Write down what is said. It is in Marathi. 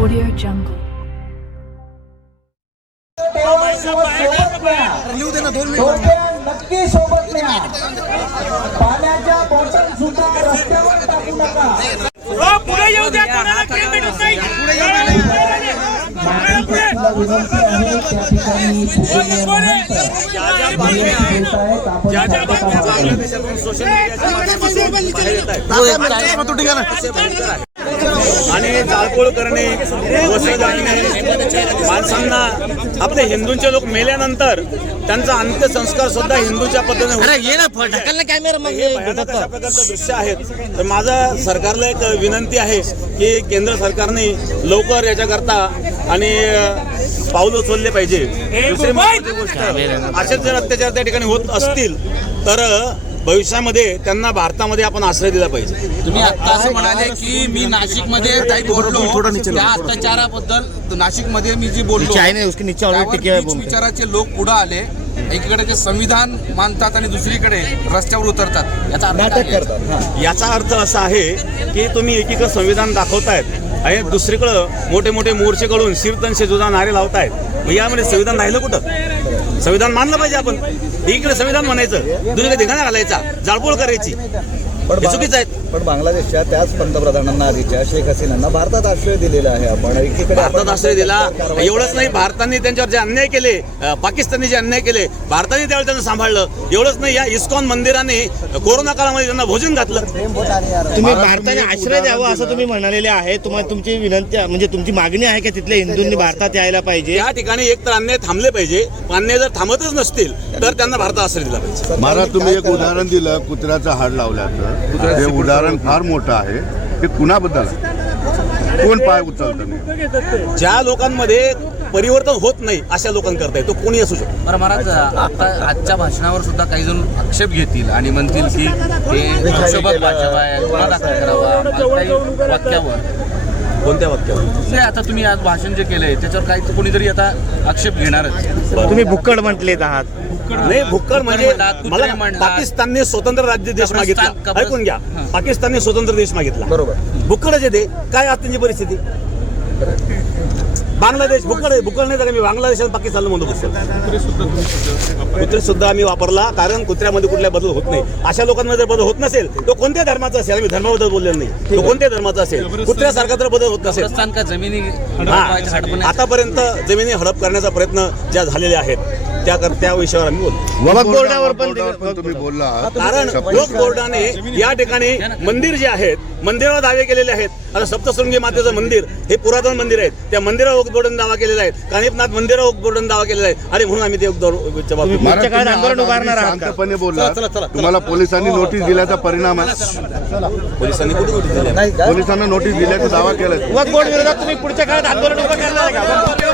Audio Jungle. नक्की सोबत न्या. पाण्याच्या बॉटल सुद्धा रस्त्यावर टाकू नका. पुढे येऊ द्या, कोणाला ट्रेन भेटत नाही. विनंती आहे त्या ठिकाणी आणि जाळपोळ करणे, वसत आणणे, माणसांना आपले हिंदूंचे लोक मेल्यानंतर त्यांचा अंत्यसंस्कार सुद्धा हिंदूच्या पद्धतीने प्रकारचं दृश्य आहेत. तर माझा सरकारला एक विनंती आहे की केंद्र सरकारने लवकर याच्याकरता आणि पाऊल उचलले पाहिजे. दुसरी महत्त्वाची गोष्ट, असेच जर अत्याचार त्या ठिकाणी होत असतील तर भविष्यामध्ये त्यांना भारतामध्ये आपण आश्रय दिला पाहिजे. तुम्ही आता असं म्हणाले की मी नाशिकमध्ये काही बोललो त्या अत्याचाराबद्दल. नाशिकमध्ये मी जी बोललो विचाराचे लोक पुढे आले. एकीकडे ते संविधान मानतात आणि दुसरीकडे रस्त्यावर उतरतात. याचा अर्थ असा आहे की तुम्ही एकीकडे संविधान दाखवतायत आणि दुसरीकडे मोठे मोठे मोर्चे काढून शीर्तनशे जुदा नारे लावतायत. मग यामध्ये संविधान राहिलं कुठं? संविधान मानलं पाहिजे आपण. एकीकडे संविधान म्हणायचं, दुसरीकडे धिंगाणा घालायचा, जाळपोळ करायची, हे चुकीचं आहे. पण बांगलादेशच्या त्याच पंतप्रधानांना आधीच्या शेख हसीनांना भारतात आश्रय दिलेला आहे. आपण एकीकडे भारतात आश्रय दिला. एवढंच नाही, भारताने त्यांच्यावर जे अन्याय केले, पाकिस्तानने जे अन्याय केले, भारताने त्यावेळी त्यांना सांभाळलं. एवढंच नाही, या इस्कॉन मंदिराने कोरोना काळामध्ये त्यांना भोजन घातलं. तुम्ही भारताने आश्रय द्यावा असं तुम्ही म्हणालेले आहे. तुम्हाला तुमची विनंती म्हणजे तुमची मागणी आहे की तिथल्या हिंदूंनी भारतात यायला पाहिजे. या ठिकाणी एक तर अन्याय थांबले पाहिजे. अन्याय जर थांबतच नसतील तर त्यांना भारतात आश्रय दिला पाहिजे. महाराज, तुम्ही एक उदाहरण दिलं कुत्र्याचा हाड लावल्याचं. हे उदाहरण फार मोठं आहे. ते कुणाबद्दल? कोण पाय उचलतं? ज्या लोकांमध्ये परिवर्तन होत नाही अशा लोकांकरता तो कोणी असू शकतो. बरं महाराज, आता आजच्या भाषणावर सुद्धा काही जण आक्षेप घेतील आणि म्हणतील की हे संक्षोभक भाषा आहे, गुन्हा दाखल करावा काही वाक्यावर. कोणत्या वाक्यावर? नाही, आता तुम्ही आज भाषण जे केलंय त्याच्यावर काही कोणीतरी आता आक्षेप घेणारच. तुम्ही भुक्कड म्हटलेत आहात. नाही, भुक्कड म्हणजे मला पाकिस्तानने स्वतंत्र राज्य देश मागितला. ऐकून घ्या, पाकिस्तानने स्वतंत्र देश मागितला. बरोबर, भुक्कडच येते. काय आज त्यांची परिस्थिती? बांगलादेश भुक्कड आहे. भुक्कड नाही तर मी बांगलादेश आणि पाकिस्तानला म्हणतो कुत्रे सुद्धा आम्ही वापरला, कारण कुत्र्यामध्ये कुठल्या बदल होत नाही. अशा लोकांमध्ये जर बदल होत नसेल तो कोणत्या धर्माचा असेल, आम्ही धर्माबद्दल बोललेलो नाही, तो कोणत्या धर्माचा असेल, कुत्र्यासारखा जर बदल होत नसेल. जमिनी आतापर्यंत जमिनी हडप करण्याचा प्रयत्न ज्या झालेले आहेत त्या विषयावर आम्ही बोलतो. बोर्डावर पण तुम्ही बोलला, कारण वक्फ बोर्डाने या ठिकाणी मंदिर जे आहेत, मंदिरावर दावे केलेले आहेत. आता सप्तशृंगी मातेचं मंदिर हे पुरातन मंदिर आहे, त्या मंदिरावर वक्फ बोर्डाने दावा केलेला आहे. कानिफनाथ मंदिरावर वक्फ बोर्डाने दावा केलेला आहे. आणि म्हणून आम्ही ते आंदोलन उभारणार आहात. शांतपणे बोलला. तुम्हाला पोलिसांनी नोटीस दिल्याचा परिणाम आहे. पोलिसांनी कुठे नोटीस दिली? पोलिसांना नोटीस दिल्याचा दावा केला. वक्फ बोर्ड विरोधात तुम्ही पुढच्या काळात आंदोलन उभं करणार आहे का?